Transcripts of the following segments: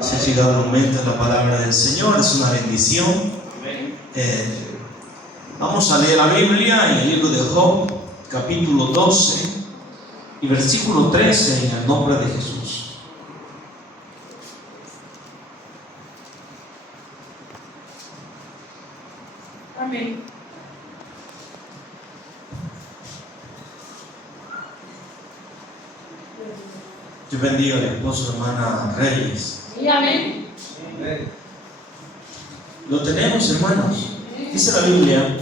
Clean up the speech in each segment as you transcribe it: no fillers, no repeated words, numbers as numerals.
Se ha llegado el momento de la palabra del Señor, es una bendición. Vamos a leer la Biblia en el libro de Job, capítulo 12 y versículo 13, en el nombre de Jesús. Amén. Yo bendiga al esposo, hermana Reyes. Y amén. Lo tenemos, hermanos. Dice la Biblia,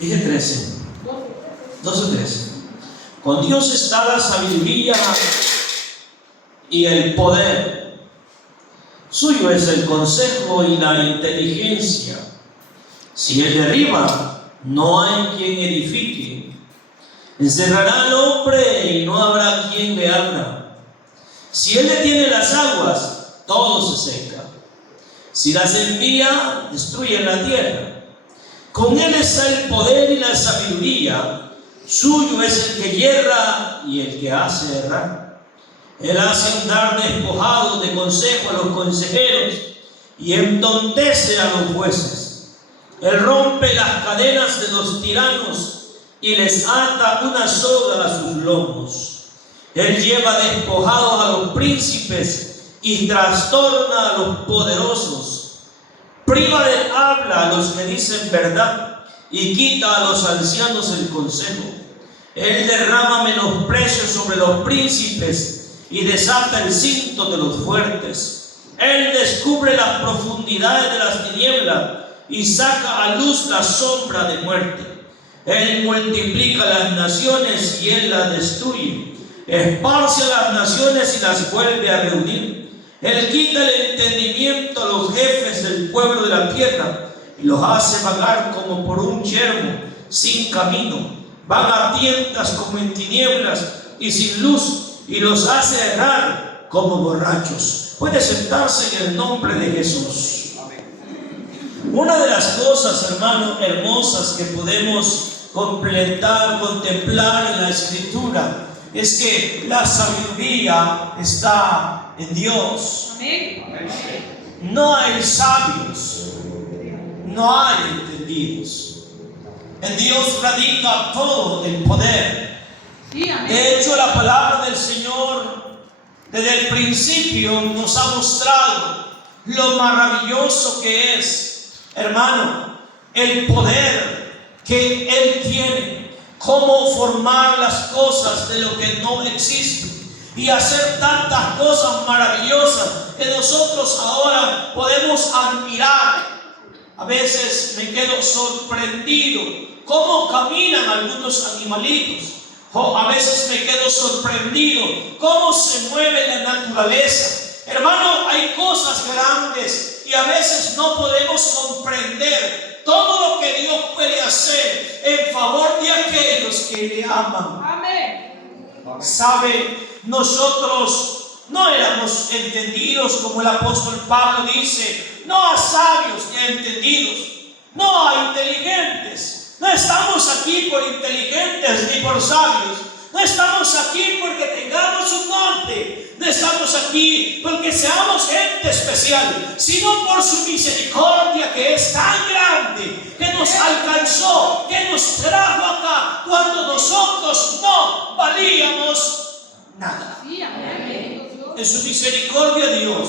dije 13, 12:13. Con Dios está la sabiduría y el poder. Suyo es el consejo y la inteligencia. Si Él derriba, no hay quien edifique. Encerrará al hombre y no habrá quien le abra. Si Él detiene las aguas, todo se seca. Si las envía, destruyen la tierra. Con Él está el poder y la sabiduría. Suyo es el que hierra y el que hace errar. Él hace andar despojados de consejo a los consejeros y entontece a los jueces. Él rompe las cadenas de los tiranos y les ata una soga a sus lomos. Él lleva despojados a los príncipes y trastorna a los poderosos. Priva del habla a los que dicen verdad y quita a los ancianos el consejo. Él derrama menosprecio sobre los príncipes y desata el cinto de los fuertes. Él descubre las profundidades de las tinieblas y saca a luz la sombra de muerte. Él multiplica las naciones y Él las destruye. Esparce a las naciones y las vuelve a reunir. Él quita el entendimiento a los jefes del pueblo de la tierra y los hace vagar como por un yermo sin camino. Van a tientas como en tinieblas y sin luz, y los hace errar como borrachos. Puede sentarse en el nombre de Jesús. Una de las cosas, hermanos, hermosas que podemos completar, contemplar en la Escritura es que la sabiduría está en Dios. No hay sabios, no hay entendidos. En Dios radica todo el poder. De hecho, la palabra del Señor desde el principio nos ha mostrado lo maravilloso que es, hermano, el poder que Él tiene, cómo formar las cosas de lo que no existe y hacer tantas cosas maravillosas que nosotros ahora podemos admirar. A veces me quedo sorprendido cómo caminan algunos animalitos. A veces me quedo sorprendido cómo se mueve la naturaleza. Hermano, hay cosas grandes y a veces no podemos comprender todo lo que Dios puede hacer en favor de aquellos que le aman. Amén. ¿Sabe? Nosotros no éramos entendidos, como el apóstol Pablo dice, no a sabios ni a entendidos, no a inteligentes. No estamos aquí por inteligentes ni por sabios. No estamos aquí porque tengamos un norte. No estamos aquí porque seamos gente especial, sino por su misericordia que es tan grande, que nos alcanzó, que nos trajo acá cuando nosotros no valíamos nada. En su misericordia Dios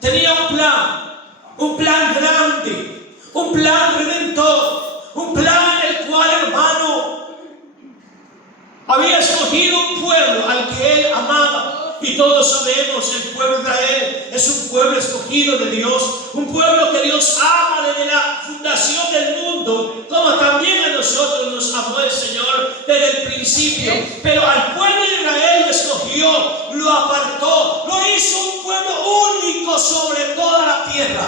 tenía un plan grande, un plan redentor. Un plan en el cual, hermano, había escogido un pueblo al que Él amaba. Y todos sabemos, el pueblo de Israel es un pueblo escogido de Dios, un pueblo que Dios ama desde la fundación del mundo, como también a nosotros nos amó el Señor desde el principio. Pero al pueblo de Israel lo escogió, lo apartó, lo hizo un pueblo único sobre toda la tierra.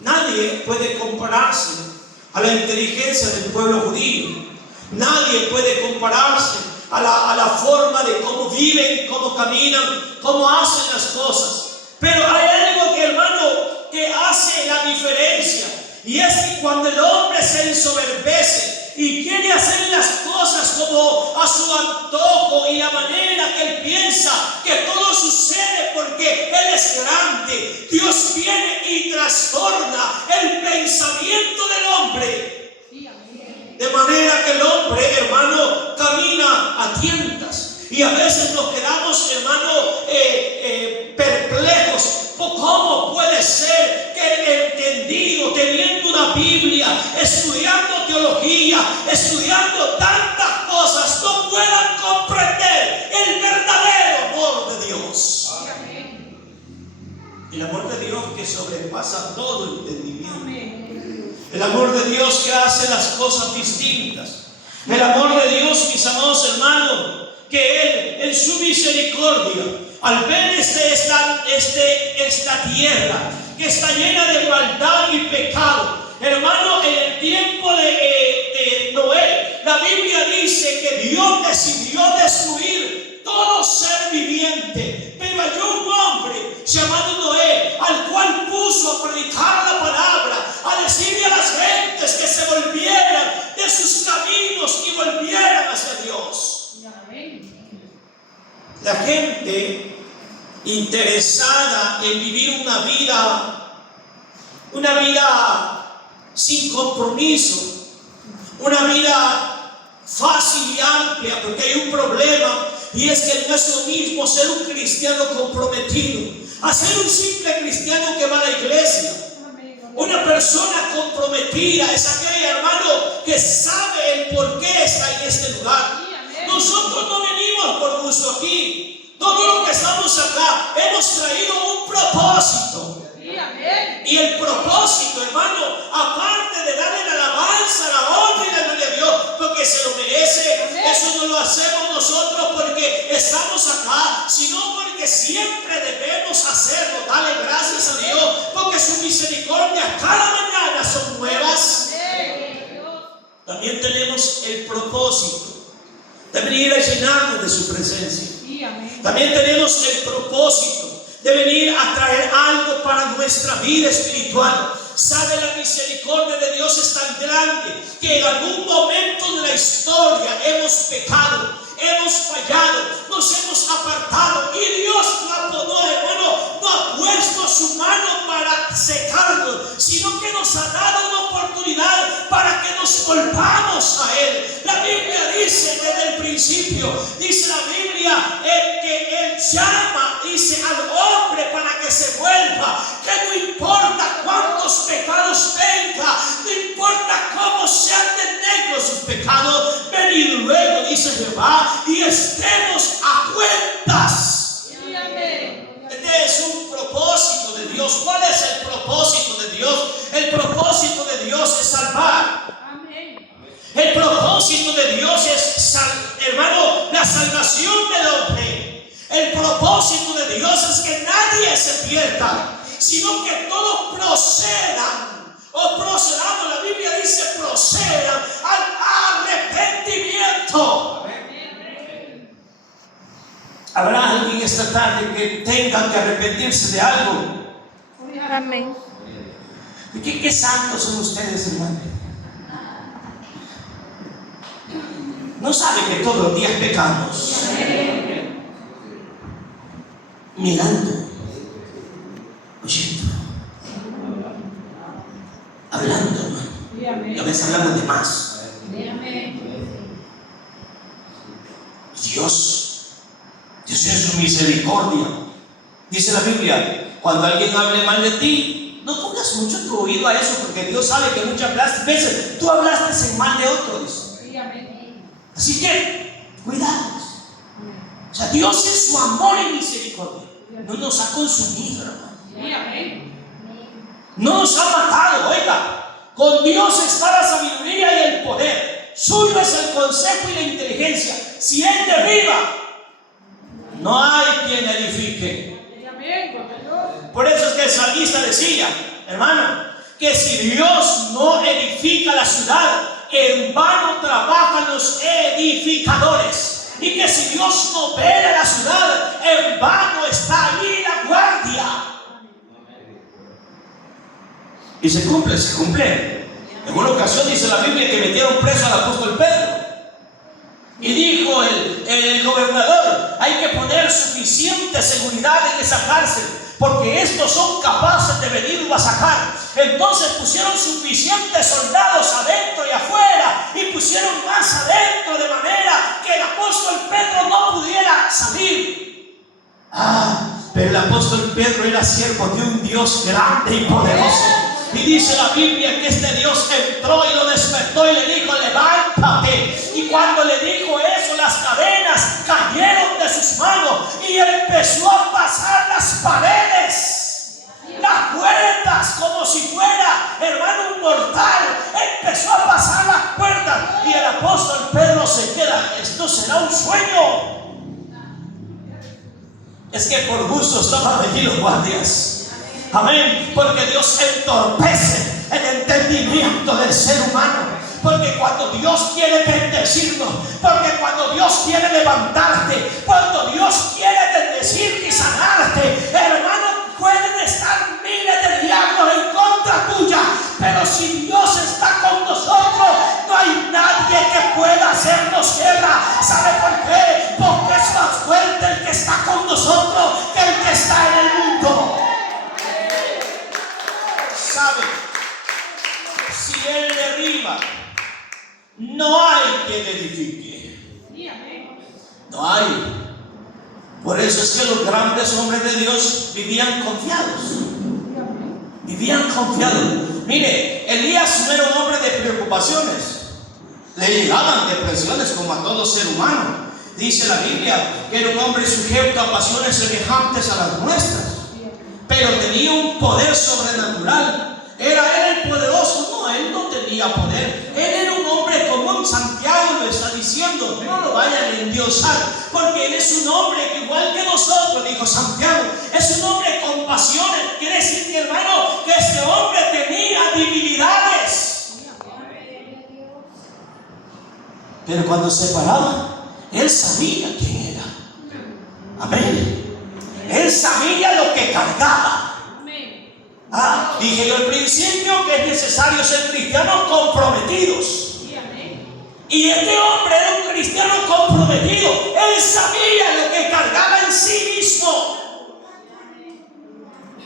Nadie puede compararse a la inteligencia del pueblo judío. Nadie puede compararse a la forma de cómo viven, cómo caminan, cómo hacen las cosas. Pero hay algo que, hermano, que hace la diferencia, y es que cuando el hombre se ensoberbece y quiere hacer las cosas como a su antojo y la manera que él piensa que todo sucede porque instante Dios viene y trastorna el pensamiento del hombre. De manera que el hombre, hermano, camina a tientas. Y a veces nos quedamos, hermano, perplejos. ¿Cómo puede ser que el entendido, teniendo una Biblia, estudiando teología, estudiando tantas cosas, no puedan comprender el verdadero amor de Dios? El amor de Dios que sobrepasa todo entendimiento. El amor de Dios que hace las cosas distintas. El amor de Dios, mis amados hermanos, que Él en su misericordia, al ver esta tierra que está llena de maldad y pecado, hermano, en el tiempo de Noé, la Biblia dice que Dios decidió destruir todo ser viviente, pero hay un hombre llamado Noé, al cual puso a predicar la palabra, a decirle a las gentes que se volvieran de sus caminos y volvieran hacia Dios. La gente interesada en vivir una vida sin compromiso, una vida fácil y amplia, porque hay un problema, y es que no es lo mismo ser un cristiano comprometido a ser un simple cristiano que va a la iglesia. Una persona comprometida es aquel hermano que sabe el por qué está en este lugar. Nosotros no venimos por gusto aquí. Todo lo que estamos acá hemos traído un propósito. Y el propósito, hermano, aparte de darle la alabanza, la honra y la gloria a Dios, porque se lo merece, eso no lo hacemos nosotros porque estamos acá, sino porque siempre debemos hacerlo. Dale gracias a Dios, porque su misericordia cada mañana son nuevas. También tenemos el propósito de venir a llenarnos de su presencia. También tenemos el propósito de venir a traer algo para nuestra vida espiritual. Sabe, la misericordia de Dios es tan grande que en algún momento de la historia hemos pecado, hemos fallado, nos hemos apartado, y Dios no ha puesto su mano para secarnos, sino que nos ha dado una oportunidad para que nos volvamos a Él. La Biblia dice desde el principio, dice la Biblia que Él llama, dice, al hombre para que se vuelva, que no importa cuántos pecados tenga, no importa cómo sean de negros sus pecados, venid luego, dice Jehová, y estemos a cuentas. Este es un propósito de Dios. ¿Cuál es el propósito de Dios? El propósito de Dios es salvar. El propósito de Dios es, hermano, la salvación del hombre. El propósito de Dios es que nadie se pierda, sino que todos procedan, o procedamos, la Biblia dice procedan al arrepentimiento. ¿Habrá alguien esta tarde que tenga que arrepentirse de algo? Amén. ¿Qué santos son ustedes, hermano? ¿No sabe que todos los días pecamos? Mirando, oyendo, hablando, hermano. Y a veces hablamos de más. Dios en su misericordia, dice la Biblia, cuando alguien hable mal de ti, no pongas mucho tu oído a eso, porque Dios sabe que muchas veces tú hablaste en mal de otros. Así que, cuidado. O sea, Dios en su amor y misericordia no nos ha consumido, hermano. No nos ha matado. Oiga, con Dios está la sabiduría y el poder. Suyo es el consejo y la inteligencia. Si Él derriba, no hay quien edifique. Por eso es que el salmista decía, hermano, que si Dios no edifica la ciudad, en vano trabajan los edificadores. Y que si Dios no vela la ciudad, en vano está allí la guardia. Y se cumple. En una ocasión dice la Biblia que metieron preso al apóstol Pedro. Y dijo el gobernador, hay que poner suficiente seguridad en esa cárcel, porque estos son capaces de venirlo a sacar. Entonces pusieron suficientes soldados adentro y afuera, y pusieron más adentro, de manera que el apóstol Pedro no pudiera salir. Pero el apóstol Pedro era siervo de un Dios grande y poderoso. Y dice la Biblia que este Dios entró y lo despertó y le dijo: levántate. Y cuando le dijo eso, las cadenas cayeron de sus manos y empezó a pasar las paredes, las puertas, como si fuera, hermano, un mortal. Empezó a pasar las puertas y el apóstol Pedro se queda: esto será un sueño. Es que por gusto estaban allí los guardias. Amén. Porque Dios entorpece el entendimiento del ser humano. Porque cuando Dios quiere bendecirnos, porque cuando Dios quiere levantarte, cuando Dios quiere bendecirte y sanarte, hermano, pueden estar miles de diablos en contra tuya, pero si Dios está con nosotros, no hay nadie que pueda hacernos guerra. ¿Sabe por qué? Porque es más fuerte el que está con nosotros que el que está en el mundo. ¿Sabe? Si Él derriba, no hay quien edifique. No hay. Por eso es que los grandes hombres de Dios vivían confiados. Vivían confiados. Mire, Elías no era un hombre de preocupaciones. Le llegaban depresiones como a todo ser humano. Dice la Biblia que era un hombre sujeto a pasiones semejantes a las nuestras, pero tenía un poder sobrenatural. ¿Era él el poderoso? No, él no tenía poder. Él era un hombre común. Santiago lo está diciendo. No lo vayan a endiosar, porque él es un hombre igual que nosotros, dijo Santiago. Es un hombre con pasiones. Quiere decir, mi hermano, que este hombre tenía debilidades. Pero cuando se paraba, él sabía quién era. Amén. Él sabía lo que cargaba. Dije yo al principio que es necesario ser cristianos comprometidos. Y este hombre era un cristiano comprometido. Él sabía lo que cargaba en sí mismo.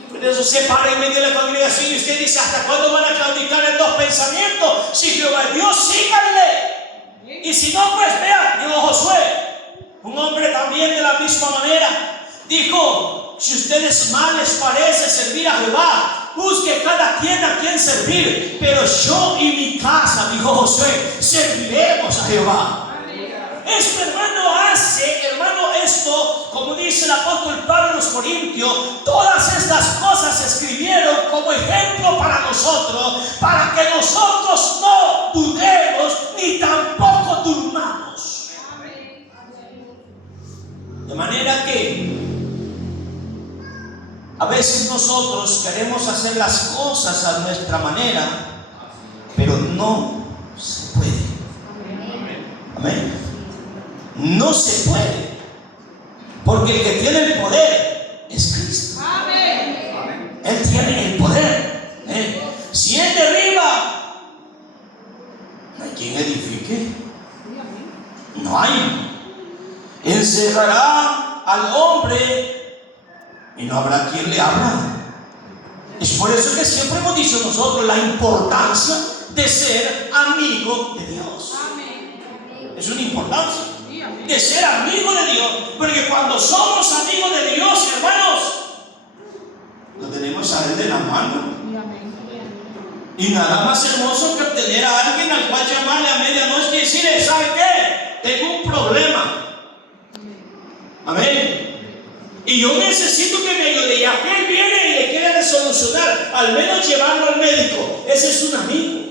Por eso se para en medio de la congregación y usted dice: ¿hasta cuándo van a claudicar en dos pensamientos? Si Jehová es Dios, síganle. Y si no, pues vean, dijo Josué, un hombre también de la misma manera, dijo: si ustedes mal les parece servir a Jehová, busque cada quien a quien servir, pero yo y mi casa, dijo Josué, serviremos a Jehová. Esto, hermano, esto, como dice el apóstol Pablo a los Corintios, todas estas cosas se escribieron como ejemplo para nosotros, para que nosotros no dudemos ni tampoco durmamos. De manera que a veces nosotros queremos hacer las cosas a nuestra manera, pero no se puede. Amén. No se puede, porque el que tiene el poder es Cristo. Él tiene el poder. Si Él derriba, no hay quien edifique. No hay. Encerrará al hombre y no habrá quien le abra. Es por eso que siempre hemos dicho nosotros la importancia de ser amigo de Dios. Es una importancia de ser amigo de Dios, porque cuando somos amigos de Dios, hermanos, lo tenemos a Él de la mano. Y nada más hermoso que tener a alguien al cual llamarle a medianoche y decirle: ¿sabe qué? Tengo un problema. Amén. Y yo necesito que me ayude. Y aquel viene y le quiere solucionar, al menos llevarlo al médico. Ese es un amigo.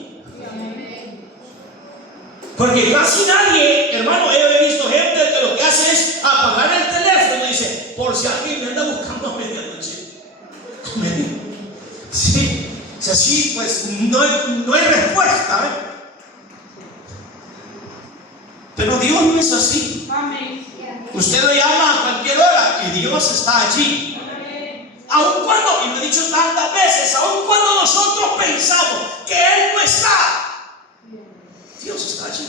Porque casi nadie, hermano, he visto gente que lo que hace es apagar el teléfono y dice: por si alguien me anda buscando a medianoche. Sí, si así, pues no hay respuesta, Pero Dios no es así. Usted lo llama a cualquier hora y Dios está allí. Aun cuando, y lo he dicho tantas veces, aun cuando nosotros pensamos que Él no está, Dios está allí.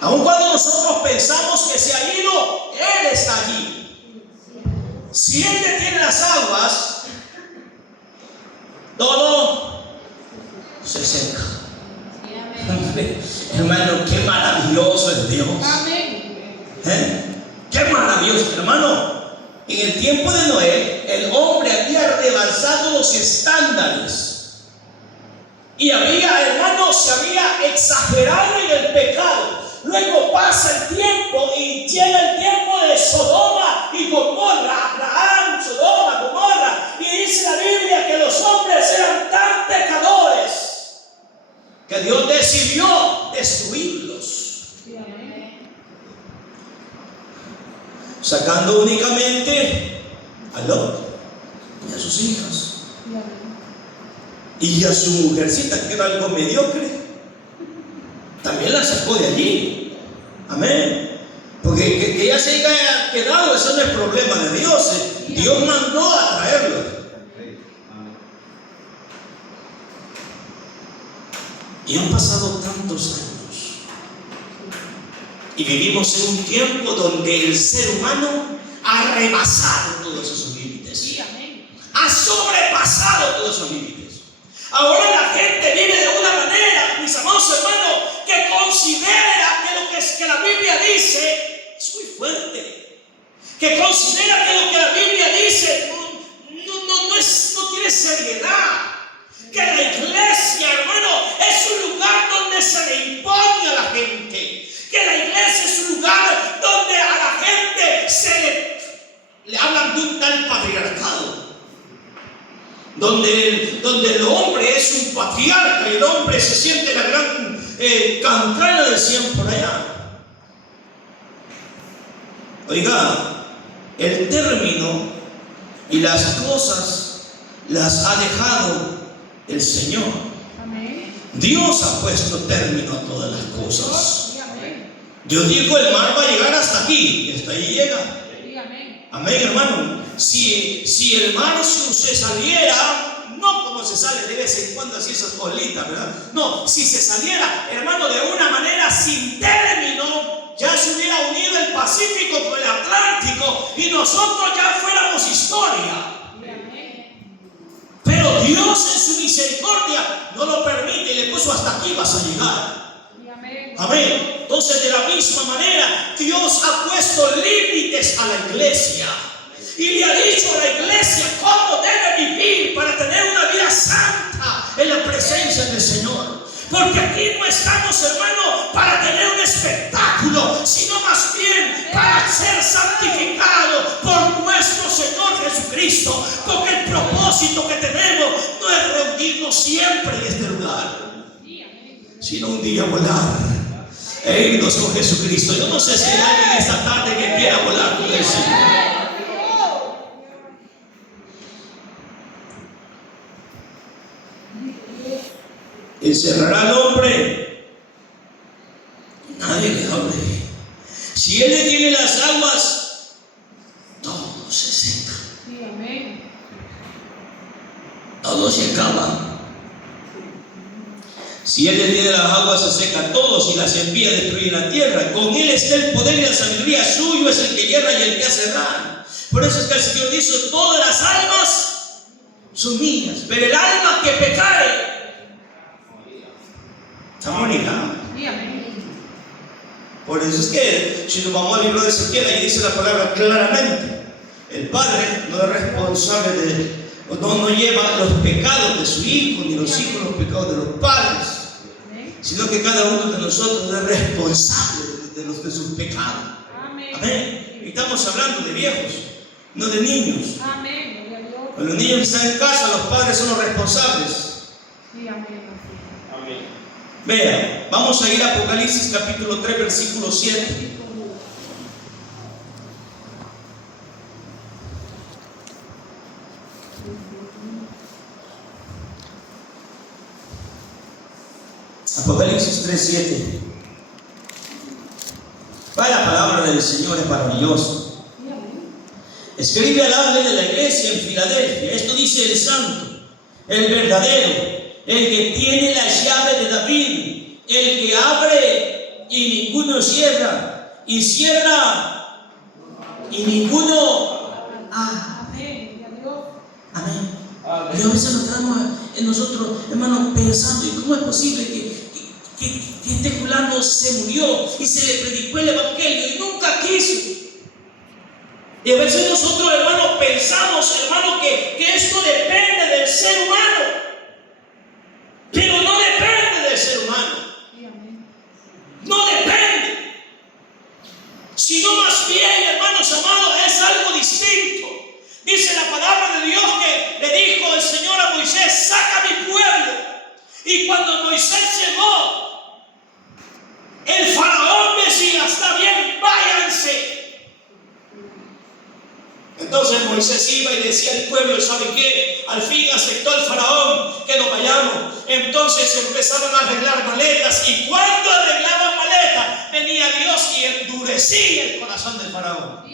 Aun cuando nosotros pensamos que se ha ido, Él está allí. si Él detiene las aguas, todo se seca. Hermano, qué maravilloso es Dios. Qué maravilloso, hermano. En el tiempo de Noé, el hombre había rebasado los estándares y se había exagerado en el pecado. Luego pasa el tiempo y llega el tiempo de Sodoma y Gomorra, Abraham, Sodoma, Gomorra, y dice la Biblia que los hombres eran tan pecadores que Dios decidió destruirlos, sacando únicamente a Lot y a sus hijas y a su mujercita, que era algo mediocre. También la sacó de allí. Amén. Porque que ella se haya quedado, eso no es problema de Dios. Dios mandó a traerlo. Y han pasado tantos años y vivimos en un tiempo donde el ser humano ha rebasado todos esos límites, ha sobrepasado todos esos límites. Ahora la gente vive de una manera, mis amados hermanos, que considera que lo que la Biblia dice es muy fuerte, que considera que lo que la Biblia dice no tiene seriedad. Que la iglesia, hermano, es un lugar donde se le impone a la gente. Que la iglesia es un lugar donde a la gente le hablan de un tal patriarcado. Donde el hombre es un patriarca y el hombre se siente la gran cancana del cielo por allá. Oiga, el término y las cosas las ha dejado el Señor. Amén. Dios ha puesto término a todas las cosas. Dios dijo: el mar va a llegar hasta aquí, y hasta ahí llega. Amén, hermano. Si el mar se saliera, no como se sale de vez en cuando así esas bolitas, ¿verdad? No, si se saliera, hermano, de una manera sin término, ya se hubiera unido el Pacífico con el Atlántico y nosotros ya fuéramos historia. Pero Dios en su misericordia no lo permite y le puso: hasta aquí vas a llegar. Amén. Entonces, de la misma manera, Dios ha puesto límites a la iglesia y le ha dicho a la iglesia cómo debe vivir para tener una vida santa en la presencia del Señor. Porque aquí no estamos, hermano, para tener un espectáculo, sino más bien para ser santificados por nuestro Señor Jesucristo. Porque el propósito que tenemos no es reunirnos siempre en este lugar, sino un día volar e irnos con Jesucristo. Yo no sé si hay alguien esta tarde que quiera volar con el Señor. Encerrará al hombre, nadie le hable. Si Él detiene las aguas, todo se seca. Todo se acaba. Si Él detiene las aguas, se seca todo. Si las envía a destruir la tierra, con Él está el poder y la sabiduría. Suyo es el que hierra y el que hace daño. Por eso es que el Señor dice: todas las almas son mías, pero el alma que pecare está morirá. Por eso es que si nos vamos al libro de Ezequiel, ahí dice la palabra claramente: el padre no es responsable no lleva los pecados de su hijo, ni los hijos los pecados de los padres, sino que cada uno de nosotros es responsable de sus pecados. Amén. Y estamos hablando de viejos, no de niños. Cuando los niños están en casa, los padres son los responsables. Vea, vamos a ir a Apocalipsis capítulo 3, versículo 7. Apocalipsis 3, 7. La palabra del Señor es maravillosa. Escribe al ángel de la iglesia en Filadelfia: esto dice el santo, el verdadero, el que tiene la llave de David, el que abre y ninguno cierra, y cierra y ninguno abre. Y a veces nos quedamos en nosotros, hermanos, pensando, ¿y cómo es posible que este fulano se murió y se le predicó el evangelio y nunca quiso? Y a veces nosotros, hermanos, pensamos, hermanos, que esto depende del ser humano. Pero no depende del ser humano. No depende. Sino más bien, hermanos amados, es algo distinto. Dice la palabra de Dios que le dijo el Señor a Moisés: saca mi pueblo. Y cuando Moisés llegó, el faraón decía: está bien, váyanse. Entonces Moisés iba y decía al pueblo: ¿sabe qué? Al fin aceptó el faraón que nos vayamos. Entonces empezaron a arreglar maletas, y cuando arreglaban maletas venía Dios y endurecía el corazón del faraón.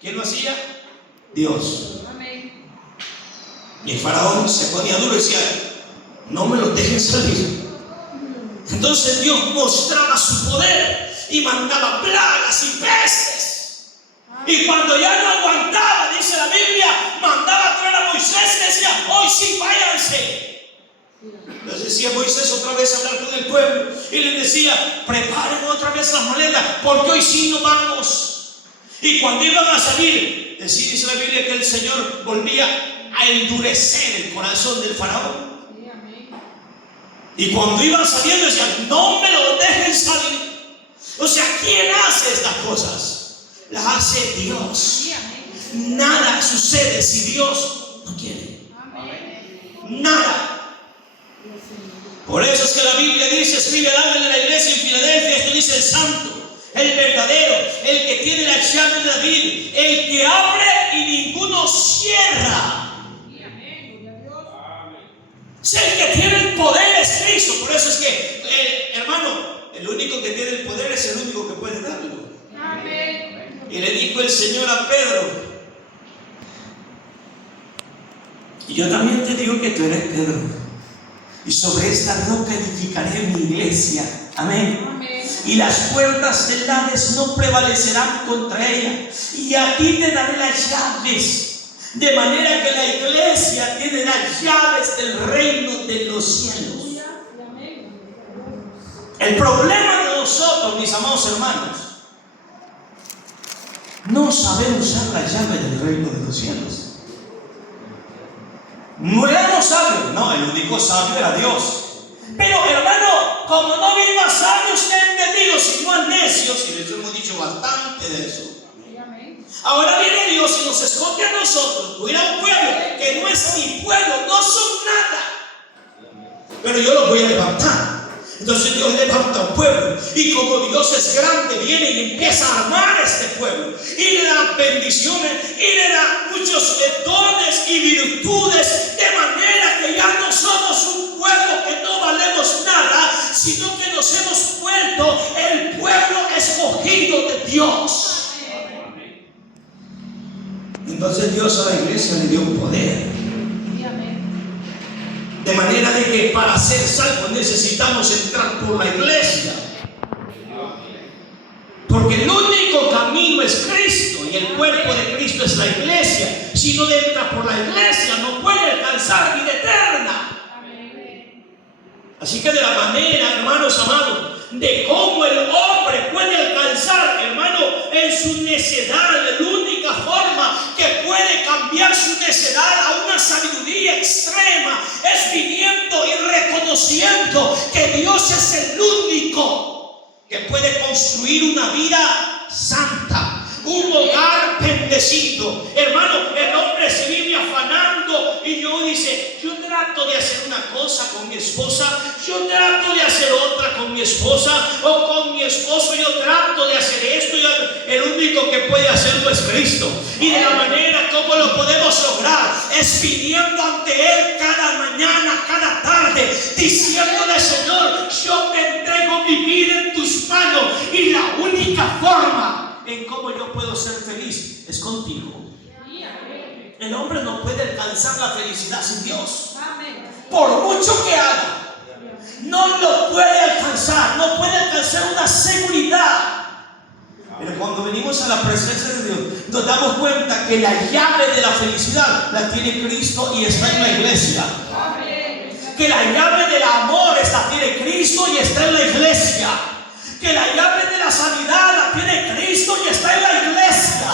¿Quién lo hacía? Dios. Y el faraón se ponía duro y decía: no me lo dejen salir. Entonces Dios mostraba su poder y mandaba plagas y pestes. Y cuando ya no aguantaba, dice la Biblia, mandaba a traer a Moisés y decía: hoy sí, váyanse. Les decía Moisés otra vez a hablar con el pueblo y les decía: preparen otra vez las maletas, porque hoy sí no vamos. Y cuando iban a salir, dice la Biblia que el Señor volvía a endurecer el corazón del faraón. Y cuando iban saliendo decían: no me lo dejen salir. O sea, ¿quién hace estas cosas? Las hace Dios. Nada sucede si Dios no quiere. Nada. Por eso es que la Biblia dice, escribe el ángel de la iglesia en Filadelfia, esto dice: el santo, el verdadero, el que tiene la llave de David, el que abre y ninguno cierra. Es el que tiene el poder, es Cristo. Por eso es que, hermano, el único que tiene el poder es el único que puede darlo. Y le dijo el Señor a Pedro: y yo también te digo que tú eres Pedro, y sobre esta roca edificaré mi iglesia. Amén. Y las puertas del Hades no prevalecerán contra ella. Y a ti te daré las llaves. De manera que la iglesia tiene las llaves del reino de los cielos. El problema de nosotros, mis amados hermanos, no saber usar la llave del reino de los cielos. No éramos sabios, no, el único sabio era Dios. Pero hermano, como no vino a sabios ni a entendidos, sino a necios, y les hemos dicho bastante de eso. Ahora viene Dios y nos escoge a nosotros. Tú a un pueblo que no es ni pueblo, no son nada. Pero yo los voy a levantar. Entonces Dios levanta un pueblo, y como Dios es grande, viene y empieza a armar este pueblo, y le da bendiciones, y le da muchos dones y virtudes, de manera que ya no somos un pueblo que no valemos nada, sino que nos hemos vuelto el pueblo escogido de Dios. Entonces Dios a la iglesia le dio un poder. De manera de que para ser salvos necesitamos entrar por la iglesia. Porque el único camino es Cristo, y el cuerpo de Cristo es la iglesia. Si no entra por la iglesia, no puede alcanzar vida eterna. Así que de la manera, hermanos amados, de cómo el hombre puede alcanzar, hermano, en su necedad, la única forma que puede cambiar su necedad a una sabiduría extrema es viniendo y reconociendo que Dios es el único que puede construir una vida santa, un hogar bendecido. Hermano, el hombre se vive afanando y dice: yo trato de hacer una cosa con mi esposa, yo trato de hacer otra con mi esposa, o con mi esposo yo trato de hacer esto, y el único que puede hacerlo es Cristo. Y de la manera como lo podemos lograr es viniendo ante Él cada mañana, cada tarde, diciéndole: Señor, yo te entrego mi vida en tus manos, y la única forma en cómo yo puedo ser feliz es contigo. El hombre no puede alcanzar la felicidad sin Dios. Por mucho que haga, no lo puede alcanzar. No puede alcanzar una seguridad. Pero cuando venimos a la presencia de Dios, nos damos cuenta que la llave de la felicidad la tiene Cristo y está en la iglesia. Que la llave del amor la tiene Cristo y está en la iglesia. Que la llave de la sanidad la tiene Cristo y está en la iglesia.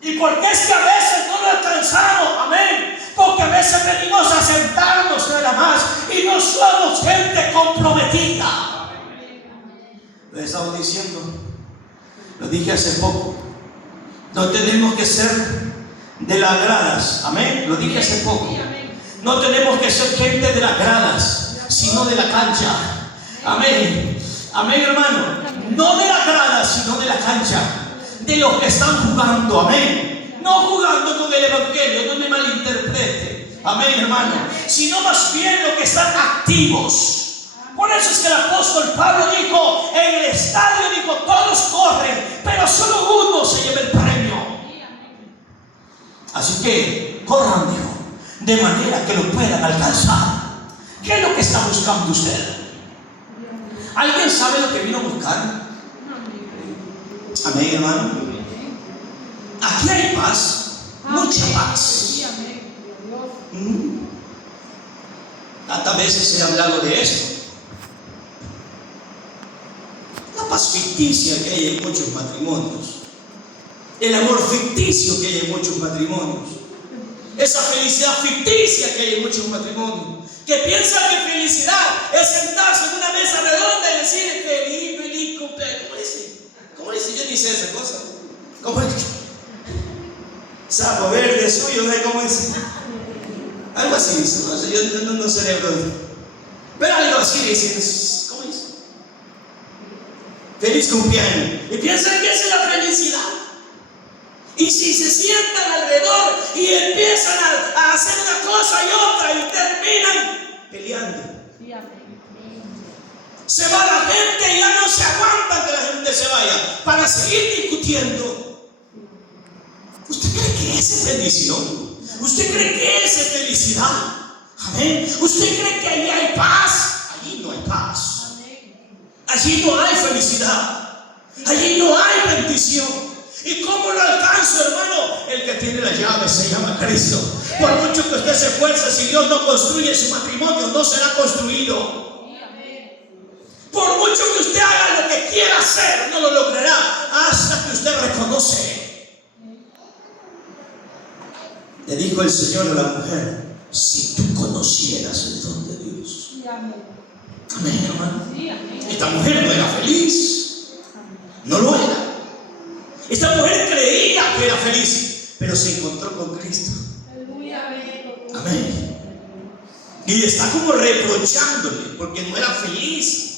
¿Y por qué es que a veces no lo alcanzamos? Amén. Porque a veces venimos a sentarnos nada más y no somos gente comprometida. Le estamos diciendo, lo dije hace poco, no tenemos que ser de las gradas. Amén. Lo dije hace poco. No tenemos que ser gente de las gradas, sino de la cancha. Amén. Amén, hermano. No de las gradas, sino de la cancha. De los que están jugando. Amén. No jugando con el evangelio, no me malinterprete. Amén, hermano. Sino más bien los que están activos. Por eso es que el apóstol Pablo dijo, en el estadio dijo, todos corren, pero solo uno se lleva el premio. Así que corran, dijo, de manera que lo puedan alcanzar. ¿Qué es lo que está buscando usted? ¿Alguien sabe lo que vino a buscar? Amén, hermano. Aquí hay paz, mucha paz. Tantas veces he hablado de esto. La paz ficticia que hay en muchos matrimonios. El amor ficticio que hay en muchos matrimonios. Esa felicidad ficticia que hay en muchos matrimonios. Que piensan que felicidad es sentarse en una mesa redonda y decir feliz, feliz cumpleaños. ¿Cómo dice? Yo ni sé esa cosa. ¿Cómo es? Sapo verde suyo, ¿no? ¿Cómo es? Algo así dice, no sé, yo no cerebro. Pero algo así dicen, ¿cómo es? Feliz cumpleaños. Y piensan que esa es la felicidad. Y si se sientan alrededor y empiezan a hacer una cosa y otra y terminan peleando. Se va la gente y ya no se aguantan que la gente se vaya para seguir discutiendo. ¿Usted cree que esa es bendición? ¿Usted cree que esa es felicidad? Amén. ¿Usted cree que allí hay paz? Allí no hay paz. Allí no hay felicidad. Allí no hay bendición. ¿Y cómo lo alcanzo, hermano? El que tiene la llave se llama Cristo. Por mucho que usted se esfuerce, si Dios no construye su matrimonio, no será construido. Por mucho que usted haga lo que quiera hacer, no lo logrará hasta que usted reconoce. Le dijo el Señor a la mujer, si tú conocieras el don de Dios. Amén, hermano. Esta mujer no era feliz. No lo era. Esta mujer creía que era feliz, pero se encontró con Cristo. Amén. Y está como reprochándole porque no era feliz.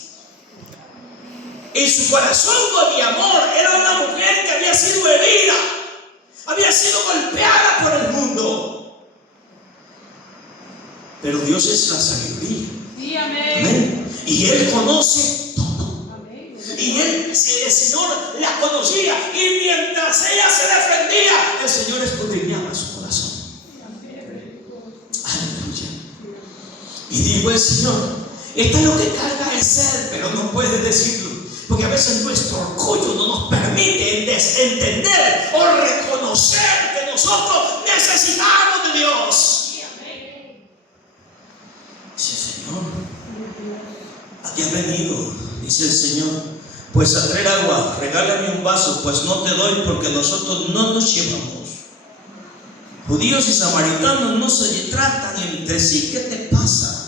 En su corazón con mi amor era una mujer que había sido herida, había sido golpeada por el mundo. Pero Dios es la sabiduría. Sí, amén. Amén. Y Él conoce todo. Amén. Y el Señor la conocía. Y mientras ella se defendía, el Señor escudriñaba su corazón. Aleluya. Y dijo el Señor, esto es lo que carga de ser, pero no puedes decirlo. Porque a veces nuestro orgullo no nos permite entender o reconocer que nosotros necesitamos de Dios. Dice el Señor, aquí ha venido, dice el Señor, pues a traer agua, regálame un vaso, pues no te doy porque nosotros no nos llevamos. Judíos y samaritanos no se tratan entre sí, ¿qué te pasa?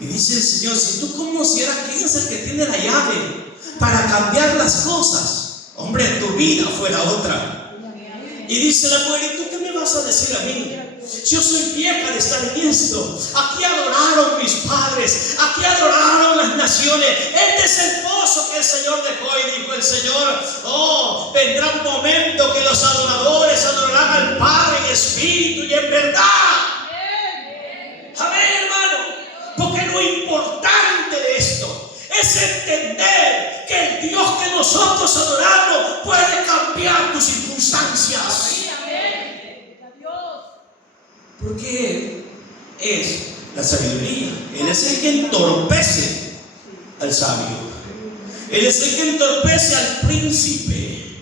Y dice el Señor, si tú conocieras quién es el que tiene la llave para cambiar las cosas, hombre, tu vida fuera otra. Y dice la mujer, ¿y tú qué me vas a decir a mí? Yo soy vieja de estar en esto. Aquí adoraron mis padres, aquí adoraron las naciones. Este es el pozo que el Señor dejó. Y dijo el Señor, oh, vendrá un momento que los adoradores adorarán al Padre en espíritu y en verdad. Amén, hermano. Porque lo importante de esto es entender que el Dios que nosotros adoramos puede cambiar tus circunstancias. Porque es la sabiduría. Él es el que entorpece al sabio. Él es el que entorpece al príncipe.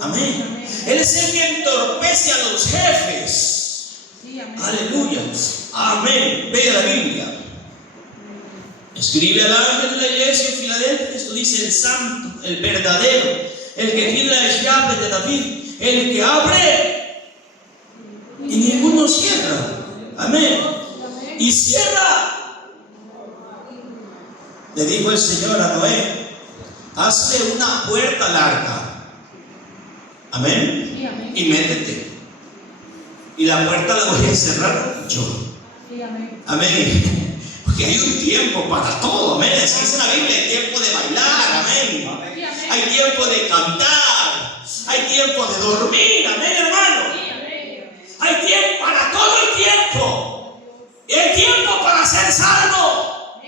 Amén. Él es el que entorpece a los jefes. Aleluya. Amén. Vea la Biblia. Escribe al ángel de la iglesia en Filadelfia. Esto dice: el santo, el verdadero, el que tiene las llaves de David, el que abre y ninguno cierra. Amén. Y cierra. Le dijo el Señor a Noé: hazle una puerta larga. Amén. Y métete. Y la puerta la voy a cerrar yo. Amén. Porque hay un tiempo para todo. Amén. Así dice la Biblia: hay tiempo de bailar. Amén. Hay tiempo de cantar. Hay tiempo de dormir. Amén, hermano. Hay tiempo para todo el tiempo. Y hay tiempo para ser salvo.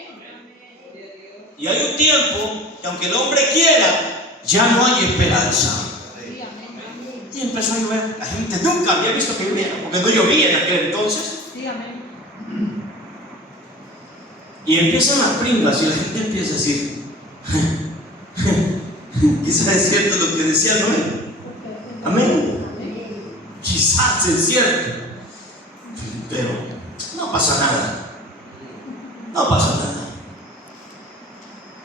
Y hay un tiempo que aunque el hombre quiera, ya no hay esperanza. Y empezó a llover. La gente nunca había visto que lloviera, porque no llovía en aquel entonces. Y empiezan las pringas y la gente empieza a decir: quizás es cierto lo que decía Noé. Amén. Quizás es cierto. Pero no pasa nada. No pasa nada.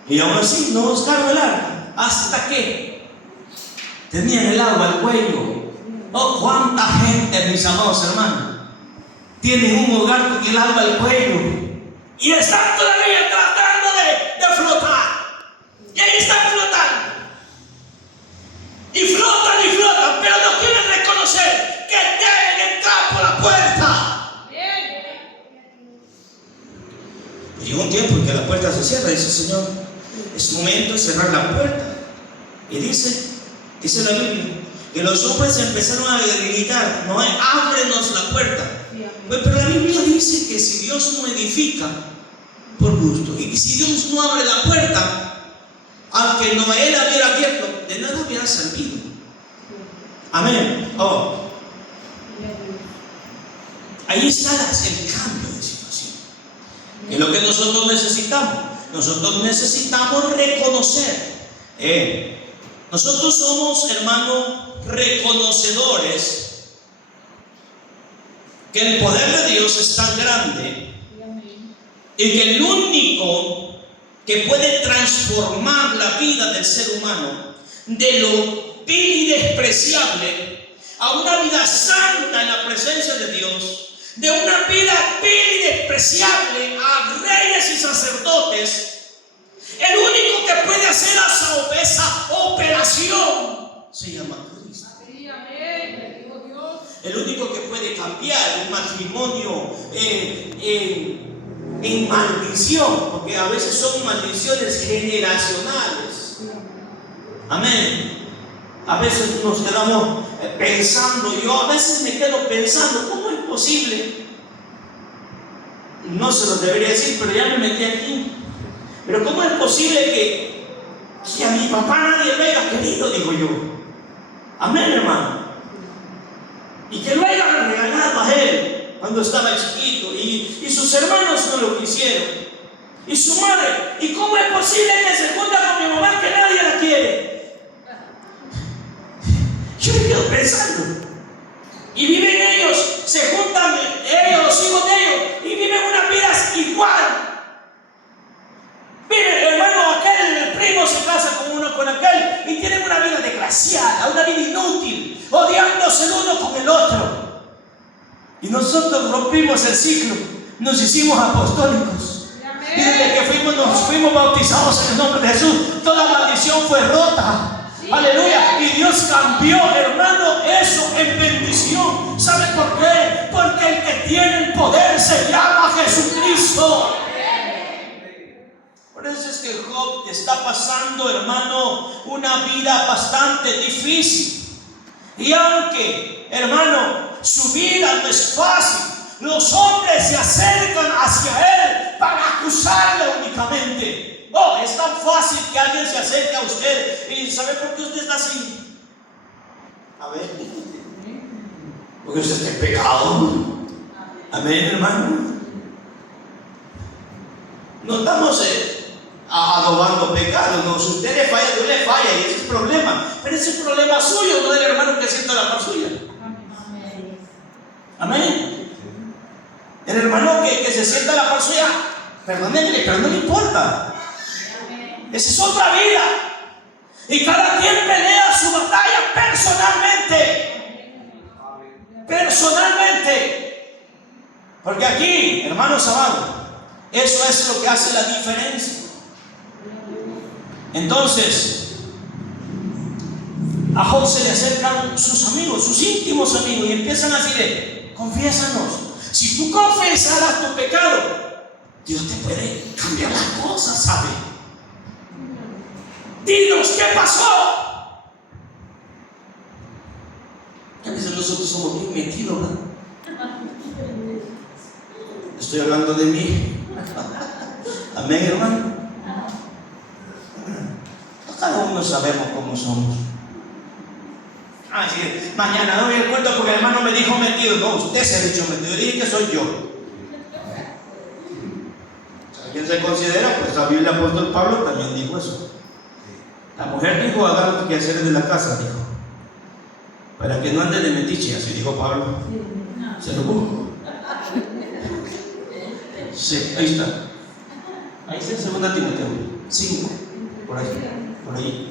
Y aún así no buscaron el arca. ¿Hasta que tenían el agua al cuello? Oh, cuánta gente, mis amados hermanos, tienen un hogar con el agua al cuello y están todavía tratando de flotar. Y ahí están flotando. Y flotan, pero no quieren reconocer que deben entrar por la puerta. Y llegó un tiempo en que la puerta se cierra. Dice el Señor: es momento de cerrar la puerta. Y dice la Biblia, que los hombres empezaron a gritar: no, ábrenos la puerta. Pero la Biblia dice que si Dios no edifica, por gusto, y si Dios no abre la puerta, aunque Noé la hubiera abierto, de nada hubiera servido. Amén. Oh. Ahí está el cambio de situación. Es lo que nosotros necesitamos. Nosotros necesitamos reconocer. Nosotros somos, hermano, reconocedores que el poder de Dios es tan grande y que el único que puede transformar la vida del ser humano de lo vil y despreciable a una vida santa en la presencia de Dios, de una vida vil y despreciable a reyes y sacerdotes, el único que puede hacer esa operación se llama Cristo. El único que puede cambiar un matrimonio en maldición, porque a veces son maldiciones generacionales. Amén. A veces nos quedamos pensando, yo a veces me quedo pensando: ¿cómo es posible? No se lo debería decir, pero ya me metí aquí. Pero ¿cómo es posible que a mi papá nadie lo haya querido? Digo yo. Amén, hermano. Y que lo hayan regalado a él cuando estaba chiquito, y sus hermanos no lo quisieron, y su madre. ¿Y cómo es posible que se junta con mi mamá que nadie la quiere? Yo me quedo pensando. Y viven ellos, se juntan ellos, los hijos de ellos, y viven unas vidas igual. Miren, hermano, el primo se casa con uno con aquel y tienen una vida desgraciada, una vida inútil, odiándose el uno con el otro. Y nosotros rompimos el ciclo, nos hicimos apostólicos. Y desde que nos fuimos bautizados en el nombre de Jesús, toda maldición fue rota. Aleluya. Y Dios cambió, hermano, eso en bendición. ¿Sabe por qué? Porque el que tiene el poder se llama Jesucristo. Por eso es que Job está pasando, hermano, una vida bastante difícil. Y aunque, hermano, su vida no es fácil, los hombres se acercan hacia él para acusarle únicamente. Oh, es tan fácil que alguien se acerque a usted y ¿sabe por qué usted está así? A ver, porque usted está en pecado. Amén, hermano. Notamos adobando pecado. No, si usted le falla, Dios le falla y ese es el problema. Pero ese es el problema suyo, no del hermano que sienta la par suya. Amén. El hermano que se sienta la par suya, perdónenle, pero no le importa. Esa es otra vida. Y cada quien pelea su batalla personalmente. Personalmente. Porque aquí, hermanos amados, eso es lo que hace la diferencia. Entonces, a Job se le acercan sus amigos, sus íntimos amigos, y empiezan a decirle: confiésanos. Si tú confesaras tu pecado, Dios te puede cambiar las cosas, ¿sabe? Dinos, ¿qué pasó? A veces nosotros somos bien metidos, ¿verdad? Estoy hablando de mí. Amén, hermano. Cada uno sabemos cómo somos. Sí, mañana doy el cuento porque el hermano me dijo metido. No, usted se ha dicho metido. Yo dije que soy yo. ¿Quién se considera? Pues la Biblia, el apóstol Pablo también dijo eso. La mujer dijo: haga los quehaceres de la casa, dijo, para que no ande de metiche. Así dijo Pablo. Se lo busco. Sí, ahí está. Ahí está en 2 Timoteo 5. Por ahí.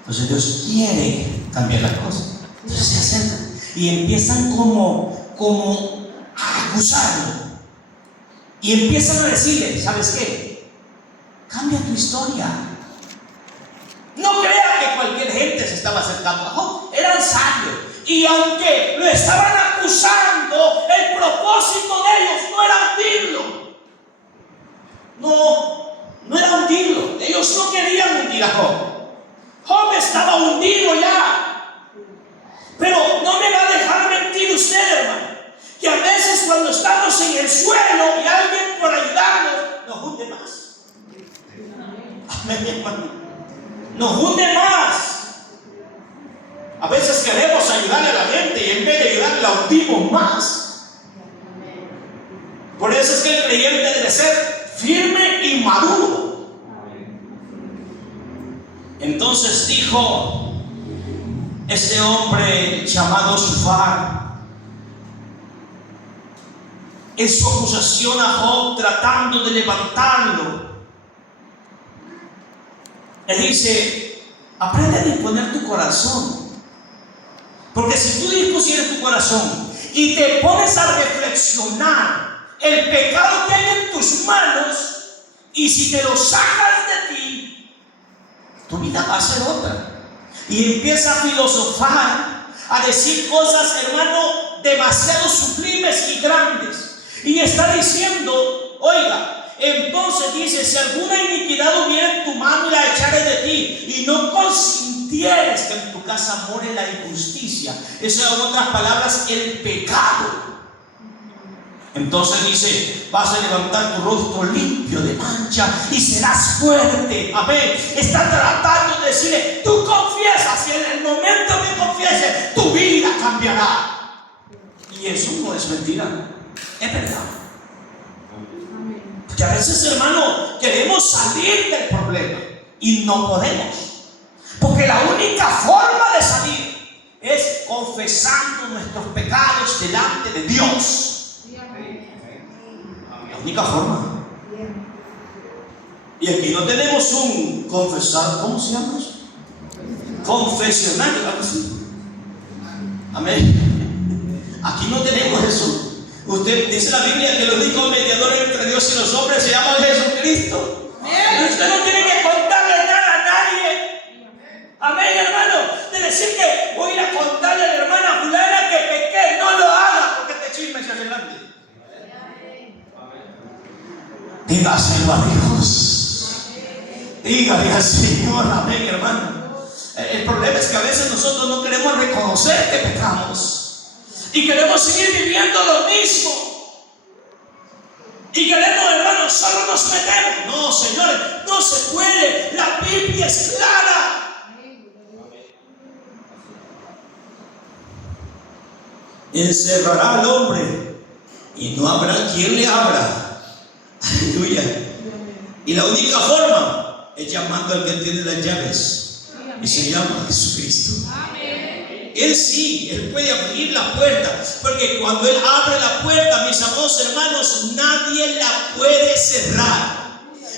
Entonces Dios quiere cambiar las cosas. Entonces se acercan y empiezan como a acusarlo. Y empiezan a decirle: ¿sabes qué? Cambia tu historia. No crea que cualquier gente se estaba acercando a Job. Eran sabios. Y aunque lo estaban acusando, el propósito de ellos no era hundirlo. No era hundirlo. Ellos no querían hundir a Job. Job estaba hundido ya. Pero no me va a dejar mentir usted, hermano, que a veces cuando estamos en el suelo y alguien por ayudarnos nos hunde más. Amén, hermano. Nos hunde más. A veces queremos ayudarle a la gente y en vez de ayudarle la hundimos más. Por eso es que el creyente debe ser firme y maduro. Entonces dijo este hombre llamado Zufar en su acusación a Job, tratando de levantarlo. Él dice: aprende a disponer tu corazón, porque si tú dispusieras tu corazón y te pones a reflexionar el pecado que hay en tus manos, y si te lo sacas de ti, tu vida va a ser otra. Y empieza a filosofar, a decir cosas, hermano, demasiado sublimes y grandes. Y está diciendo: oiga, entonces dice: si alguna iniquidad hubiera en tu mano y la echares de ti, y no consintieres que en tu casa more la injusticia. Eso es, en otras palabras, el pecado. Entonces dice: vas a levantar tu rostro limpio de mancha y serás fuerte. Amén. Está tratando de decirle: tú confiesas, y en el momento que confieses, tu vida cambiará. Y eso no es mentira, es verdad. Porque a veces, hermano, queremos salir del problema y no podemos. Porque la única forma de salir es confesando nuestros pecados delante de Dios. La única forma. Y aquí no tenemos un confesar, ¿cómo se llama eso? Confesionario, algo así. Amén. Aquí no tenemos eso. Usted dice la Biblia que el único mediador entre Dios y los hombres se llama Jesucristo. Usted no tiene que contarle nada a nadie. Amén, hermano. De decir que voy a ir a contarle a la hermana fulana que pequé, no lo haga, porque este chisme se hace grande. Dígaselo a Dios. Dígale al Señor. Amén, hermano. El problema es que a veces nosotros no queremos reconocer que pecamos y queremos seguir viviendo lo mismo. Y queremos, hermanos, solo nos metemos. No, señores, no se puede. La Biblia es clara. Encerrará al hombre y no habrá quien le abra. Aleluya. Y la única forma es llamando al que tiene las llaves. Y se llama Jesucristo. Él sí, Él puede abrir la puerta. Porque cuando Él abre la puerta, mis amados hermanos, nadie la puede cerrar.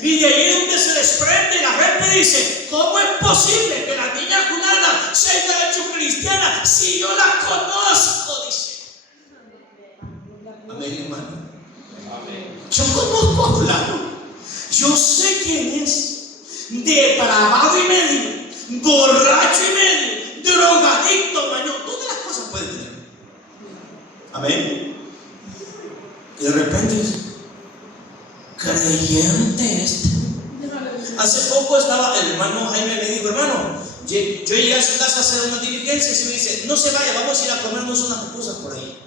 Y de ahí donde se desprende, la gente dice: ¿cómo es posible que la niña fulana se haya hecho cristiana si yo la conozco? Dice. Amén, hermano. Yo conozco a fulano, yo sé quién es, depravado y medio, borracho y medio, drogadicto, maño, todas las cosas pueden tener. Amén. Y de repente dice: creyente este. Hace poco estaba el hermano Jaime, me dijo: hermano, yo llegué a su casa a hacer una diligencia y me dice: no se vaya, vamos a ir a comernos unas pupusas por ahí.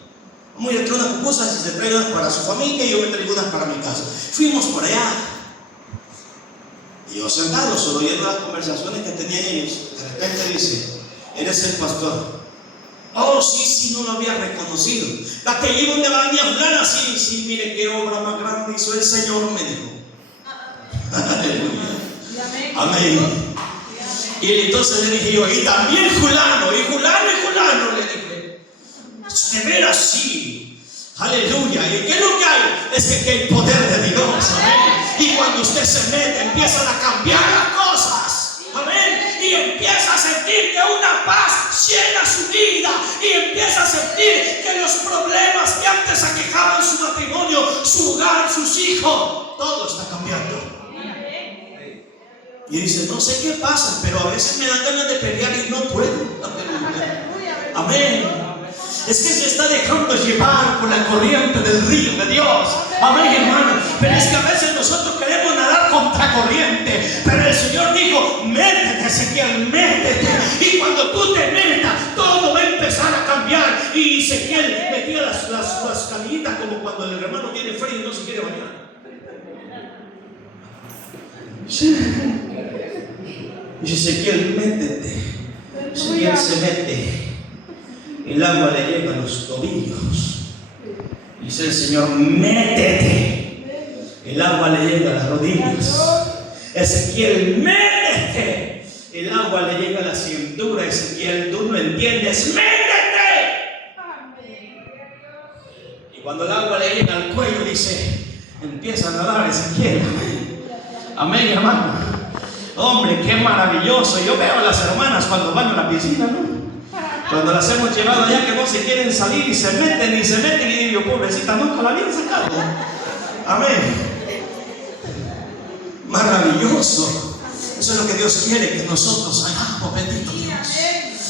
Vamos a ir a traer unas pupusas y se trae unas para su familia y yo me traigo unas para mi casa. Fuimos por allá. Y yo sentado, solo oyendo las conversaciones que tenían ellos, de repente dice: ¿eres el pastor? Oh, sí, no lo había reconocido. La que iba donde va la niña fulana, sí, mire qué obra más grande hizo el Señor, me dijo. Aleluya. Amén. Y entonces le dije yo: y también fulano, y fulano, le dije. De veras, sí. Aleluya. ¿Y qué es lo que hay? Es que el poder de Dios. Amén. Y cuando usted se mete, empiezan a cambiar las cosas. Amén. Y empieza a sentir que una paz llena su vida. Y empieza a sentir que los problemas que antes aquejaban su matrimonio, su hogar, sus hijos, todo está cambiando. Y dice: no sé qué pasa, pero a veces me dan ganas de pelear y no puedo. Amén. Es que se está dejando llevar por la corriente del río de Dios. Amén, hermano. Pero es que a veces nosotros queremos nadar contra corriente. Pero el Señor dijo: métete, Ezequiel, métete. Y cuando tú te metas, todo va a empezar a cambiar. Y Ezequiel metía las caminitas como cuando el hermano tiene frío y no se quiere bañar. Y Ezequiel, métete. Ezequiel se mete. El agua le llega a los tobillos. Dice el Señor: métete. El agua le llega a las rodillas. Ezequiel, métete. El agua le llega a la cintura. Ezequiel, tú no entiendes, métete. Y cuando el agua le llega al cuello, dice: empieza a nadar, Ezequiel. Amén, hermano. Hombre, qué maravilloso. Yo veo a las hermanas cuando van a la piscina, ¿no? Cuando las hemos llevado allá, que no se quieren salir y se meten, y digo: pobrecita, nunca la habían sacado. Amén. Maravilloso. Eso es lo que Dios quiere que nosotros hagamos, bendito Dios.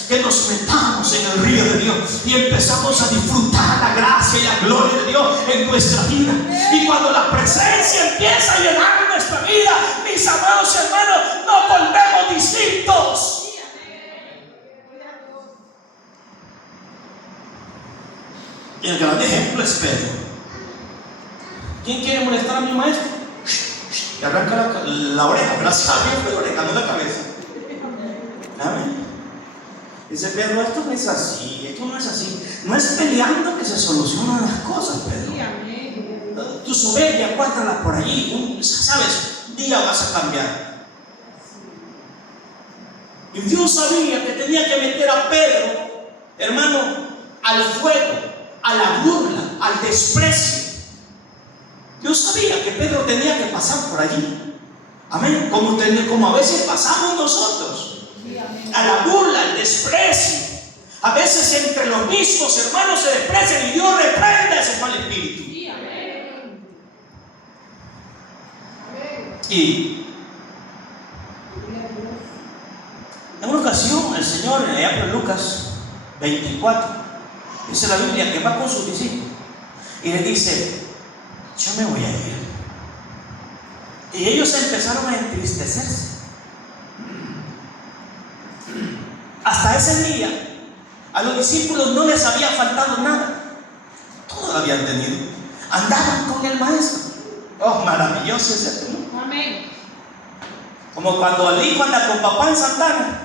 Que nos metamos en el río de Dios y empezamos a disfrutar la gracia y la gloria de Dios en nuestra vida. Y cuando la presencia empieza a llenar nuestra vida, mis amados hermanos, nos volvemos distintos. Y el gran ejemplo es Pedro. ¿Quién quiere molestar a mi maestro? Y arranca la oreja, pero la oreja, no la cabeza. Amén. Dice Pedro: esto no es así, esto no es así. No es peleando que se solucionan las cosas, Pedro. Tu soberbia, guárdala por allí. ¿Sabes? Un día vas a cambiar. Y Dios sabía que tenía que meter a Pedro, hermano, al fuego, a la burla, al desprecio. Dios sabía que Pedro tenía que pasar por allí. Amén. Como a veces pasamos nosotros. A la burla, al desprecio. A veces entre los mismos hermanos se desprecian y Dios reprende ese mal espíritu. Y en una ocasión el Señor, allá por Lucas 24, dice la Biblia que va con sus discípulos y les dice: yo me voy a ir. Y ellos empezaron a entristecerse. Hasta ese día a los discípulos no les había faltado nada. Todo lo habían tenido. Andaban con el maestro. Oh, maravilloso es esto, ¿no? Amén. Como cuando el hijo anda con papá en Santana.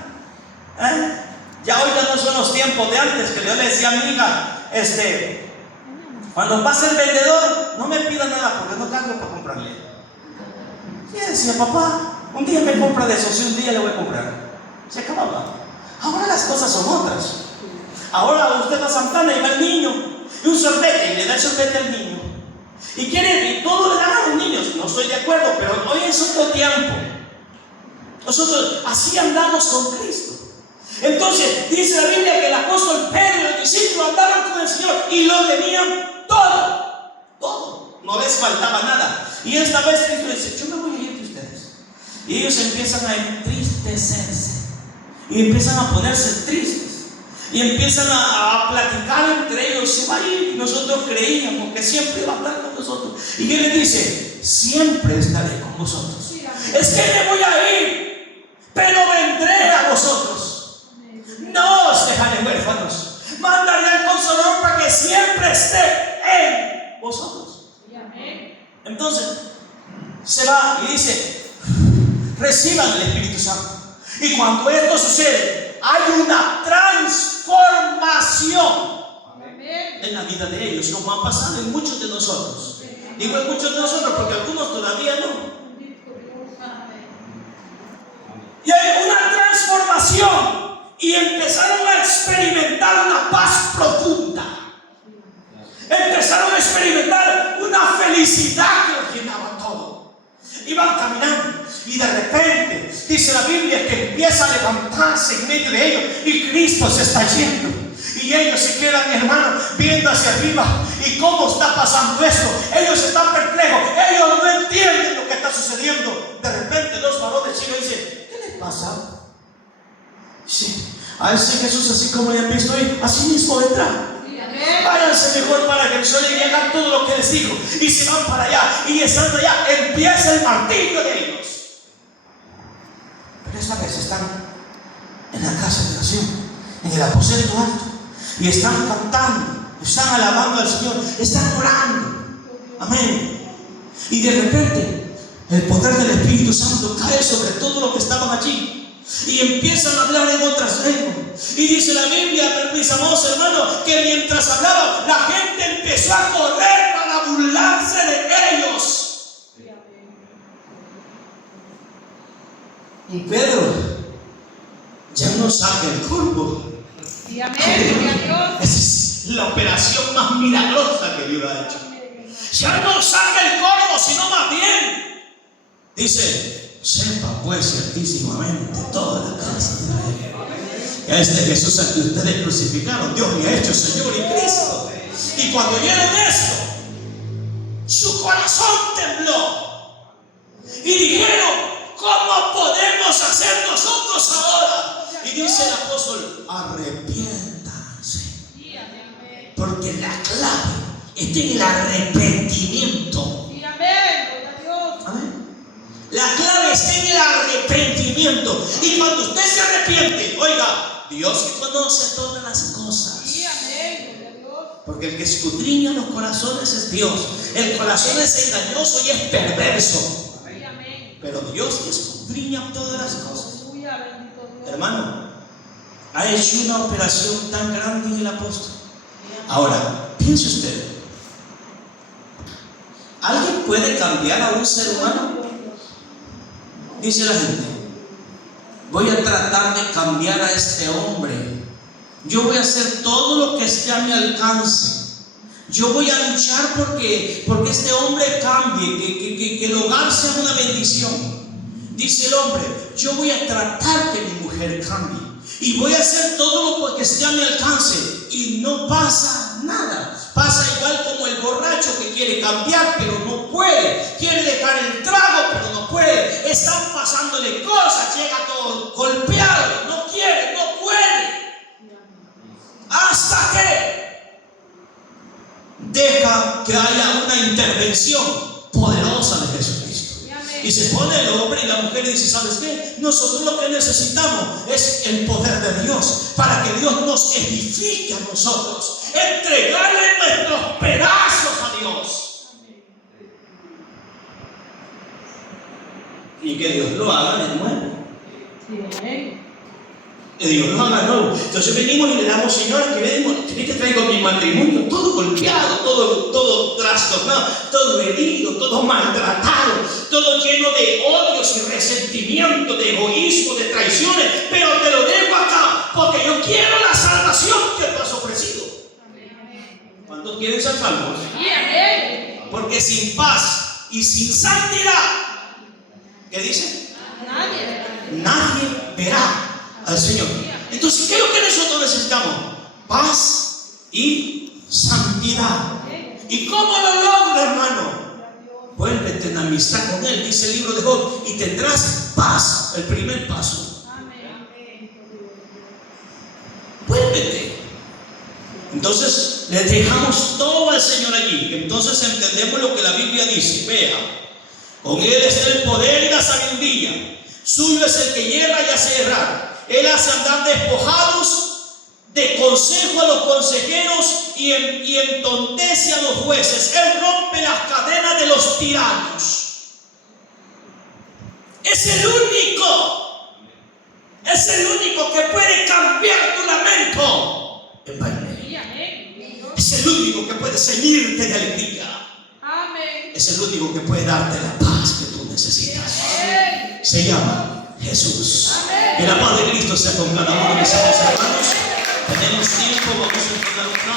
Ya hoy ya no son los tiempos de antes, que yo le decía a mi hija: cuando pase el vendedor, no me pida nada porque no cargo para comprarle. Y decía, papá, un día me compra de eso, sí, un día le voy a comprar. Se acababa. Ahora las cosas son otras. Ahora usted va a Santana y va al niño, y un sorbete, y le da el sorbete al niño. Y todo le dan a los niños. No estoy de acuerdo, pero hoy es otro tiempo. Nosotros así andamos con Cristo. Entonces, dice la Biblia que el apóstol Pedro y los discípulos andaban con el Señor y lo tenían todo. Todo. No les faltaba nada. Y esta vez Cristo dice, yo me voy a ir de ustedes. Y ellos empiezan a entristecerse. Y empiezan a ponerse tristes. Y empiezan a platicar entre ellos. Se va a ir. Y nosotros creíamos que siempre va a estar con nosotros. Y Él les dice, siempre estaré con vosotros. Es que me voy a ir, pero vendré a vosotros. No os dejaré huérfanos. Mandaré al Consolador para que siempre esté en vosotros. Entonces se va y dice, reciban el Espíritu Santo. Y cuando esto sucede, hay una transformación en la vida de ellos, como ha pasado en muchos de nosotros. Digo en muchos de nosotros porque algunos todavía no. Y hay una transformación y empezaron a experimentar una paz profunda. Empezaron a experimentar una felicidad que los llenaba todo. Iban caminando y de repente dice la Biblia que empieza a levantarse en medio de ellos y Cristo se está yendo. Y ellos se quedan, mi hermano, viendo hacia arriba. ¿Y cómo está pasando esto? Ellos están perplejos. Ellos no entienden lo que está sucediendo. De repente los varones chinos dicen, ¿qué les pasa? Sí, a ese Jesús así como le han visto hoy, así mismo vendrá. Váyanse mejor para que el Señor le haga todo lo que les dijo. Y se van para allá. Y estando allá empieza el martirio de ellos. Pero esta vez están en la casa de oración, en el aposento alto. Y están cantando, están alabando al Señor, están orando. Amén. Y de repente el poder del Espíritu Santo cae sobre todo lo que estaban allí. Y empiezan a hablar en otras lenguas. Y dice la Biblia, mis amados hermanos, que mientras hablaban, la gente empezó a correr para burlarse de ellos. Y Pedro ya no saca el cuerpo. Y amén, esa es la operación más milagrosa que Dios ha hecho. Ya no saca el corvo, sino más bien dice, sepa pues ciertísimamente toda la casa de Israel que a este Jesús al que ustedes crucificaron, Dios le ha hecho Señor y Cristo. Y cuando oyeron esto, su corazón tembló y dijeron, ¿cómo podemos hacer nosotros ahora? Y dice el apóstol, arrepiéntanse. Porque la clave está en el arrepentimiento. Amén. La clave está en el arrepentimiento. Y cuando usted se arrepiente, oiga, Dios conoce todas las cosas. Porque el que escudriña los corazones es Dios. El corazón es engañoso y es perverso. Pero Dios escudriña todas las cosas. Hermano, ha hecho una operación tan grande en el apóstol. Ahora, piense usted, ¿alguien puede cambiar a un ser humano? Dice la gente, voy a tratar de cambiar a este hombre. Yo voy a hacer todo lo que esté a mi alcance. Yo voy a luchar porque este hombre cambie, que el hogar sea una bendición. Dice el hombre, yo voy a tratar que mi mujer cambie y voy a hacer todo lo que esté a mi alcance. Y no pasa nada. Pasa igual como el borracho que quiere cambiar pero no puede, quiere dejar el trago pero no puede, están pasándole cosas, llega todo golpeado, no quiere, no puede, hasta que deja que haya una intervención poderosa de Jesucristo. Y se pone el hombre y la mujer y dice, ¿sabes qué? Nosotros lo que necesitamos es el poder de Dios para que Dios nos edifique a nosotros, entregarle nuestros pedazos a Dios y que Dios lo haga de nuevo. Que Dios nos haga nuevo. Entonces venimos y le damos, Señor, que traigo mi matrimonio todo golpeado, todo trastornado, todo herido, todo maltratado, todo lleno de odios y resentimiento, de egoísmo, de traiciones, pero te lo dejo acá porque yo quiero la salvación que tú has ofrecido. ¿Cuántos quieren ser salvos? Porque sin paz y sin santidad, ¿qué dice? Nadie verá al Señor. Entonces, ¿qué es lo que nosotros necesitamos? Paz y santidad. ¿Y cómo lo logra, hermano? Vuélvete en amistad con Él, dice el libro de Job, y tendrás paz. El primer paso. Vuélvete. Entonces, le dejamos todo al Señor allí. Entonces entendemos lo que la Biblia dice. Vea, con Él es el poder y la sabiduría. Suyo es el que hierra y hace errar. Él hace andar despojados de consejo a los consejeros y entontece a los jueces. Él rompe las cadenas de los tiranos. Es el único que puede cambiar tu lamento en baile. Es el único que puede ceñirte de alegría. Es el único que puede darte la paz que tú necesitas. Se llama Jesús. Que la paz de Cristo sea con cada uno de mis hermanos. Tenemos tiempo, vamos a entonar un canto.